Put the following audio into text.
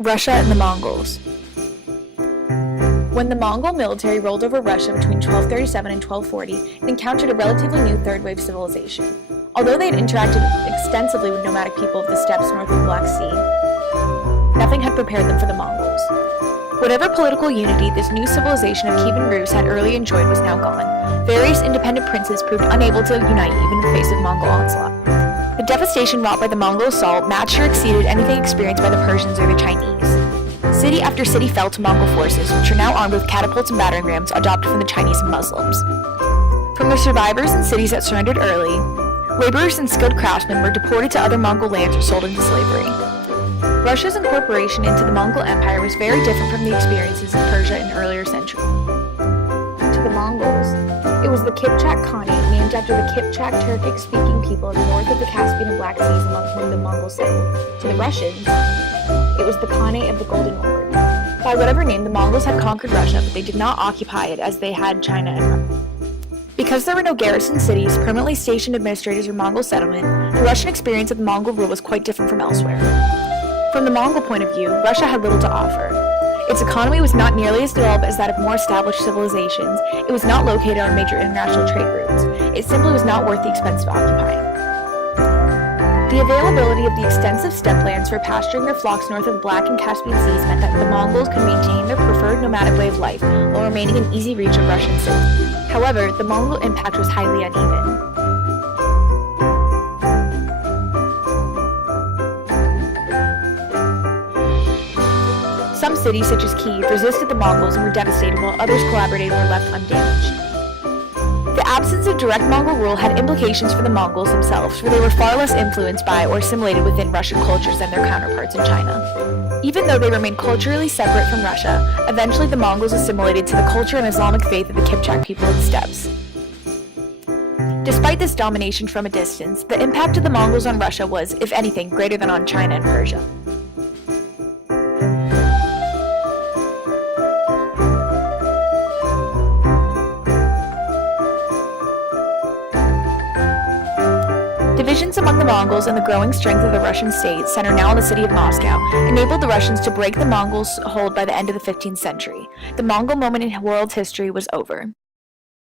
Russia and the Mongols. When the Mongol military rolled over Russia between 1237 and 1240, it encountered a relatively new third-wave civilization. Although they had interacted extensively with nomadic people of the steppes north of the Black Sea, nothing had prepared them for the Mongols. Whatever political unity this new civilization of Kievan Rus had early enjoyed was now gone. Various independent princes proved unable to unite even in the face of Mongol onslaught. The devastation wrought by the Mongol assault matched or exceeded anything experienced by the Persians or the Chinese. City after city fell to Mongol forces, which are now armed with catapults and battering rams adopted from the Chinese and Muslims. From the survivors in cities that surrendered early, laborers and skilled craftsmen were deported to other Mongol lands or sold into slavery. Russia's incorporation into the Mongol Empire was very different from the experiences of Persia in earlier centuries. To the Mongols, it was the Kipchak Khanate, named after the Kipchak Turkic-speaking people north of the Caspian and Black Seas among whom the Mongols settled. To the Russians, it was the Khanate of the Golden Horde. By whatever name, the Mongols had conquered Russia, but they did not occupy it as they had China and Russia. Because there were no garrison cities, permanently stationed administrators, or Mongol settlement, the Russian experience of the Mongol rule was quite different from elsewhere. From the Mongol point of view, Russia had little to offer. Its economy was not nearly as developed as that of more established civilizations. It was not located on major international trade routes. It simply was not worth the expense of occupying. The availability of the extensive steppe lands for pasturing their flocks north of the Black and Caspian Seas meant that the Mongols could maintain their preferred nomadic way of life while remaining in easy reach of Russian cities. However, the Mongol impact was highly uneven. Some cities, such as Kiev, resisted the Mongols and were devastated, while others collaborated and were left undamaged. The absence of direct Mongol rule had implications for the Mongols themselves, for they were far less influenced by or assimilated within Russian cultures than their counterparts in China. Even though they remained culturally separate from Russia, eventually the Mongols assimilated to the culture and Islamic faith of the Kipchak people of the steppes. Despite this domination from a distance, the impact of the Mongols on Russia was, if anything, greater than on China and Persia. Divisions among the Mongols and the growing strength of the Russian state, centered now in the city of Moscow, enabled the Russians to break the Mongols' hold by the end of the 15th century. The Mongol moment in world history was over.